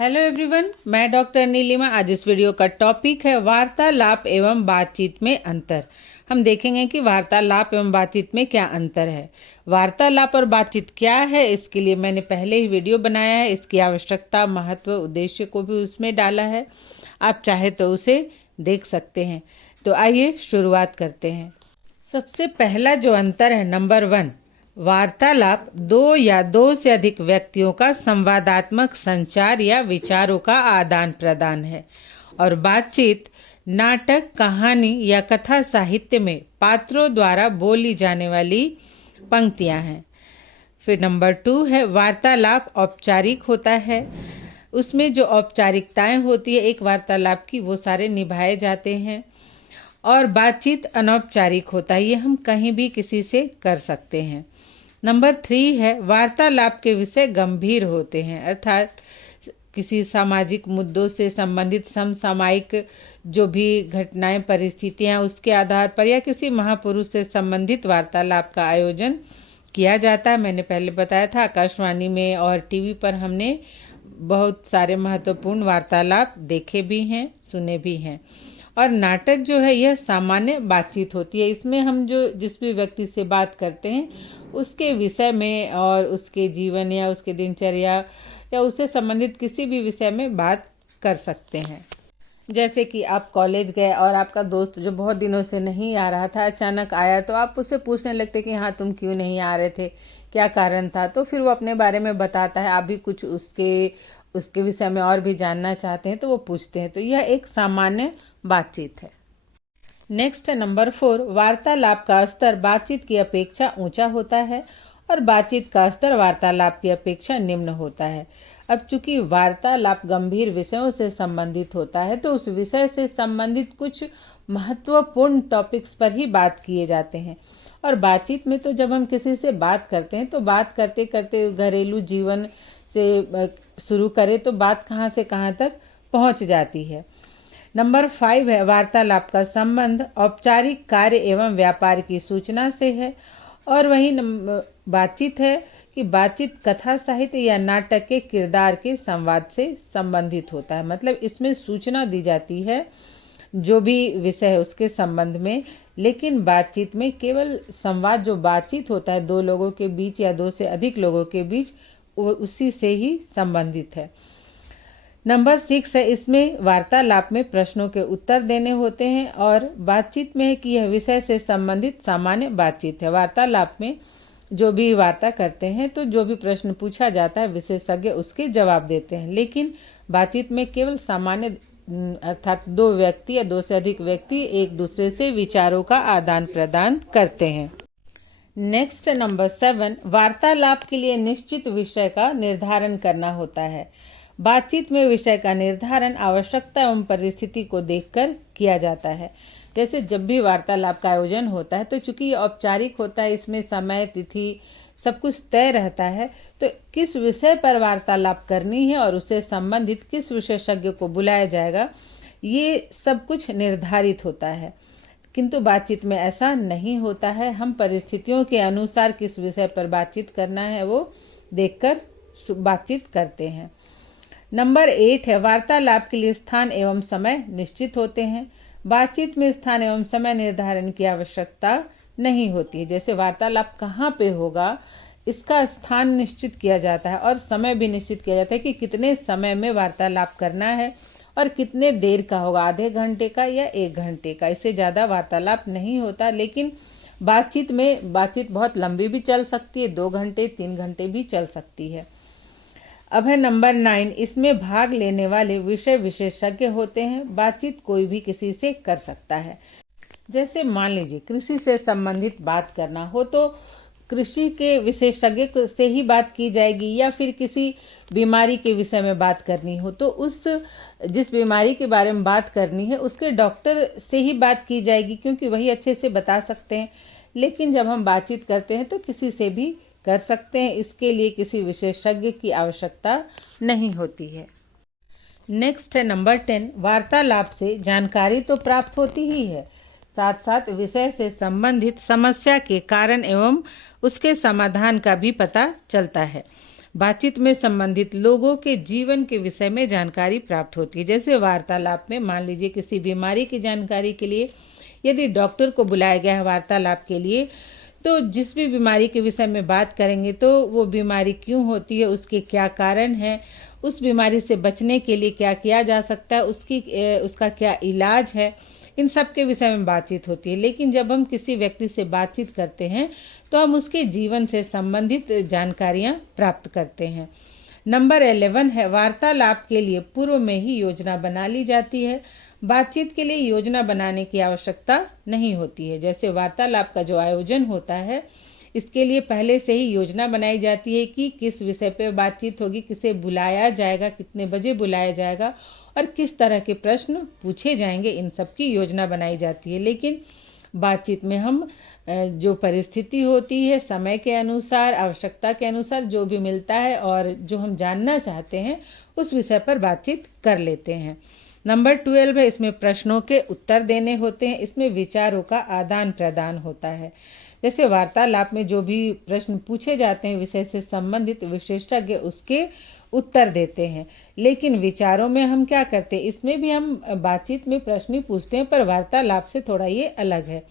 Hello everyone, मैं doctor Nilima. आज इस वीडियो का टॉपिक है वार्तालाप एवं बातचीत में अंतर। हम देखेंगे कि वार्तालाप एवं बातचीत में क्या अंतर है। वार्तालाप और बातचीत क्या है, इसके लिए मैंने पहले ही वीडियो बनाया है। इसकी आवश्यकता, महत्व, उद्देश्य को भी उसमें डाला है। आप चाहे तो उसे देख सकते हैं। तो आइए शुरुआत करते हैं। सबसे पहला जो अंतर है, नंबर 1, वार्तालाप दो या दो से अधिक व्यक्तियों का संवादात्मक संचार या विचारों का आदान प्रदान है। और बातचीत नाटक, कहानी या कथा साहित्य में पात्रों द्वारा बोली जाने वाली पंक्तियां हैं। फिर नंबर 2 है, वार्तालाप औपचारिक होता है। उसमें जो औपचारिकताएं होती है एक वार्तालाप की, वो सारे निभाए जाते हैं। और बातचीत अनौपचारिक होता है, ये हम कहीं भी किसी से कर सकते हैं। नंबर 3 है, वार्तालाप के विषय गंभीर होते हैं, अर्थात किसी सामाजिक मुद्दों से संबंधित समसामयिक जो भी घटनाएं, परिस्थितियां, उसके आधार पर या किसी महापुरुष से संबंधित वार्तालाप का आयोजन किया जाता है। मैंने पहले बताया था, आकाशवाणी में और टीवी पर हमने बहुत सारे महत्वपूर्ण वार्तालाप देखे भी हैं, सुने भी हैं। और नाटक जो है, यह सामान्य बातचीत होती है। इसमें हम जो जिस भी व्यक्ति से बात करते हैं उसके विषय में और उसके जीवन या उसके दिनचर्या या उससे संबंधित किसी भी विषय में बात कर सकते हैं। जैसे कि आप कॉलेज गए और आपका दोस्त जो बहुत दिनों से नहीं आ रहा था अचानक आया, तो आप उससे पूछने लगते कि हाँ, तुम क्यों नहीं आ रहे थे, क्या कारण था। तो फिर वो अपने बारे में बताता है, आप भी कुछ उसके विषय में और भी जानना चाहते हैं तो वो पूछते हैं। तो यह एक सामान्य बातचीत है। नेक्स्ट है नंबर 4, वार्तालाप का स्तर बातचीत की अपेक्षा ऊंचा होता है और बातचीत का स्तर वार्तालाप की अपेक्षा निम्न होता है। अब चूंकि वार्तालाप गंभीर विषयों से संबंधित होता है तो उस विषय से संबंधित कुछ महत्वपूर्ण टॉपिक्स पर ही बात किए जाते हैं। और बातचीत में तो जब हम किसी से बात करते हैं तो बात करते करते घरेलू जीवन से शुरू करें तो बात कहाँ से कहाँ तक पहुँच जाती है। नंबर 5 है, वार्तालाप का संबंध औपचारिक कार्य एवं व्यापार की सूचना से है। और वही बातचीत है कि बातचीत कथा साहित्य या नाटक के किरदार के संवाद से संबंधित होता है। मतलब इसमें सूचना दी जाती है जो भी विषय है उसके संबंध में, लेकिन बातचीत में केवल संवाद, जो बातचीत होता है दो लोगों के बीच या दो से अधिक लोगों के बीच, वो उसी से ही संबंधित है। नंबर 6 है, इसमें वार्तालाप में प्रश्नों के उत्तर देने होते हैं। और बातचीत में है कि यह विषय से संबंधित सामान्य बातचीत है। वार्तालाप में जो भी वार्ता करते हैं तो जो भी प्रश्न पूछा जाता है विशेषज्ञ उसके जवाब देते हैं, लेकिन बातचीत में केवल सामान्य, अर्थात दो व्यक्ति या दो से अधिक व्यक्ति एक दूसरे से विचारों का आदान प्रदान करते हैं। नेक्स्ट नंबर 7, वार्तालाप के लिए निश्चित विषय का निर्धारण करना होता है। बातचीत में विषय का निर्धारण आवश्यकता एवं परिस्थिति को देखकर किया जाता है। जैसे जब भी वार्तालाप का आयोजन होता है तो चूंकि ये औपचारिक होता है, इसमें समय, तिथि, सब कुछ तय रहता है। तो किस विषय पर वार्तालाप करनी है और उससे संबंधित किस विशेषज्ञ को बुलाया जाएगा, ये सब कुछ निर्धारित होता है। किंतु बातचीत में ऐसा नहीं होता है। हम परिस्थितियों के अनुसार किस विषय पर बातचीत करना है वो देखकर बातचीत करते हैं। नंबर 8 है, वार्तालाप के लिए स्थान एवं समय निश्चित होते हैं। बातचीत में स्थान एवं समय निर्धारण की आवश्यकता नहीं होती है। जैसे वार्तालाप कहाँ पे होगा, इसका स्थान निश्चित किया जाता है और समय भी निश्चित किया जाता है कि कितने समय में वार्तालाप करना है और कितने देर का होगा, आधे घंटे का या 1 घंटे का। इससे ज़्यादा वार्तालाप नहीं होता। लेकिन बातचीत बहुत लंबी भी चल सकती है, 2 घंटे 3 घंटे भी चल सकती है। अब है नंबर 9, इसमें भाग लेने वाले विषय विशेषज्ञ होते हैं। बातचीत कोई भी किसी से कर सकता है। जैसे मान लीजिए कृषि से संबंधित बात करना हो तो कृषि के विशेषज्ञ से ही बात की जाएगी, या फिर किसी बीमारी के विषय में बात करनी हो तो जिस बीमारी के बारे में बात करनी है उसके डॉक्टर से ही बात की जाएगी, क्योंकि वही अच्छे से बता सकते हैं। लेकिन जब हम बातचीत करते हैं तो किसी से भी कर सकते हैं, इसके लिए किसी विशेषज्ञ की आवश्यकता नहीं होती है। नेक्स्ट है नंबर 10, वार्तालाप से जानकारी तो प्राप्त होती ही है, साथ साथ विषय से संबंधित समस्या के कारण एवं उसके समाधान का भी पता चलता है। बातचीत में संबंधित लोगों के जीवन के विषय में जानकारी प्राप्त होती है। जैसे वार्तालाप में मान लीजिए किसी बीमारी की जानकारी के लिए यदि डॉक्टर को बुलाया गया है वार्तालाप के लिए, तो जिस भी बीमारी के विषय में बात करेंगे तो वो बीमारी क्यों होती है, उसके क्या कारण हैं, उस बीमारी से बचने के लिए क्या किया जा सकता है, उसका क्या इलाज है, इन सब के विषय में बातचीत होती है। लेकिन जब हम किसी व्यक्ति से बातचीत करते हैं तो हम उसके जीवन से संबंधित जानकारियां प्राप्त करते हैं। नंबर 11 है वार्तालाप के लिए पूर्व में ही योजना बना ली जाती है। बातचीत के लिए योजना बनाने की आवश्यकता नहीं होती है। जैसे वार्तालाप का जो आयोजन होता है इसके लिए पहले से ही योजना बनाई जाती है कि किस विषय पर बातचीत होगी, किसे बुलाया जाएगा, कितने बजे बुलाया जाएगा और किस तरह के प्रश्न पूछे जाएंगे, इन सब की योजना बनाई जाती है। लेकिन बातचीत में हम जो परिस्थिति होती है समय के अनुसार, आवश्यकता के अनुसार जो भी मिलता है और जो हम जानना चाहते हैं उस विषय पर बातचीत कर लेते हैं। नंबर 12 है इसमें प्रश्नों के उत्तर देने होते हैं। इसमें विचारों का आदान प्रदान होता है। जैसे वार्तालाप में जो भी प्रश्न पूछे जाते हैं विषय से संबंधित, विशेषज्ञ उसके उत्तर देते हैं। लेकिन विचारों में हम क्या करते हैं, इसमें भी हम बातचीत में प्रश्न ही पूछते हैं पर वार्तालाप से थोड़ा ये अलग है।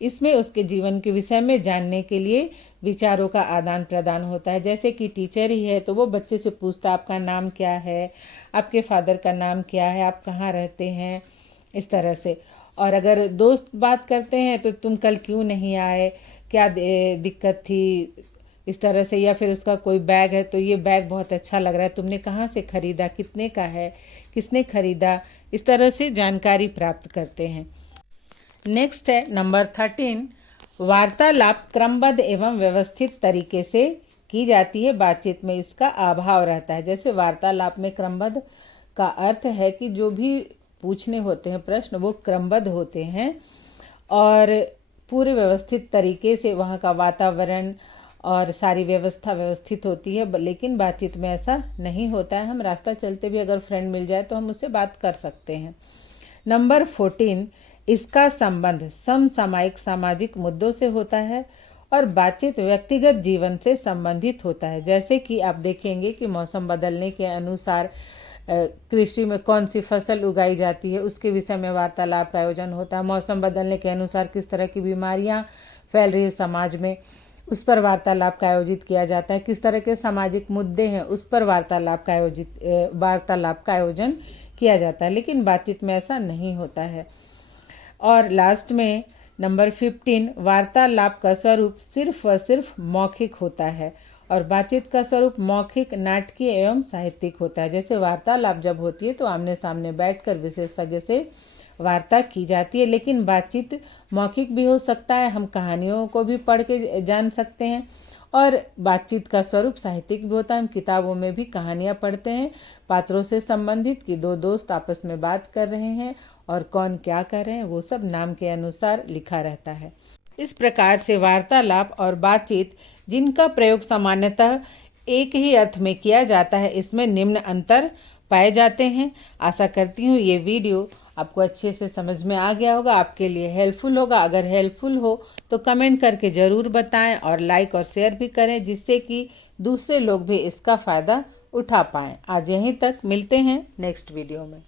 इसमें उसके जीवन के विषय में जानने के लिए विचारों का आदान प्रदान होता है। जैसे कि टीचर ही है तो वो बच्चे से पूछता है आपका नाम क्या है, आपके फादर का नाम क्या है, आप कहाँ रहते हैं, इस तरह से। और अगर दोस्त बात करते हैं तो तुम कल क्यों नहीं आए, क्या दिक्कत थी, इस तरह से। या फिर उसका कोई बैग है तो ये बैग बहुत अच्छा लग रहा है, तुमने कहाँ से खरीदा, कितने का है, किसने खरीदा, इस तरह से जानकारी प्राप्त करते हैं। नेक्स्ट है नंबर 13 वार्तालाप क्रमबद्ध एवं व्यवस्थित तरीके से की जाती है। बातचीत में इसका अभाव रहता है। जैसे वार्तालाप में क्रमबद्ध का अर्थ है कि जो भी पूछने होते हैं प्रश्न वो क्रमबद्ध होते हैं और पूरे व्यवस्थित तरीके से वहाँ का वातावरण और सारी व्यवस्था व्यवस्थित होती है। लेकिन बातचीत में ऐसा नहीं होता है। हम रास्ता चलते भी अगर फ्रेंड मिल जाए तो हम उससे बात कर सकते हैं। नंबर 14 इसका संबंध समसामयिक सामाजिक मुद्दों से होता है और बातचीत व्यक्तिगत जीवन से संबंधित होता है। जैसे कि आप देखेंगे कि मौसम बदलने के अनुसार कृषि में कौन सी फसल उगाई जाती है उसके विषय में वार्तालाप का आयोजन होता है। मौसम बदलने के अनुसार किस तरह की बीमारियां फैल रही है समाज में, उस पर वार्तालाप का आयोजित किया जाता है। किस तरह के सामाजिक मुद्दे हैं उस पर वार्तालाप का आयोजन किया जाता है। लेकिन बातचीत में ऐसा नहीं होता है। और लास्ट में नंबर 15 वार्तालाप का स्वरूप सिर्फ और सिर्फ मौखिक होता है और बातचीत का स्वरूप मौखिक, नाटकीय एवं साहित्यिक होता है। जैसे वार्तालाप जब होती है तो आमने सामने बैठकर विशेषज्ञ से वार्ता की जाती है। लेकिन बातचीत मौखिक भी हो सकता है, हम कहानियों को भी पढ़ के जान सकते हैं। और बातचीत का स्वरूप साहित्यिक भी होता है। हम किताबों में भी कहानियाँ पढ़ते हैं पात्रों से संबंधित कि दो दोस्त आपस में बात कर रहे हैं और कौन क्या कर रहे हैं वो सब नाम के अनुसार लिखा रहता है। इस प्रकार से वार्तालाप और बातचीत जिनका प्रयोग सामान्यतः एक ही अर्थ में किया जाता है इसमें निम्न अंतर पाए जाते हैं। आशा करती हूँ ये वीडियो आपको अच्छे से समझ में आ गया होगा, आपके लिए हेल्पफुल होगा। अगर हेल्पफुल हो तो कमेंट करके ज़रूर बताएं और लाइक और शेयर भी करें जिससे कि दूसरे लोग भी इसका फ़ायदा उठा पाएं। आज यहीं तक, मिलते हैं नेक्स्ट वीडियो में।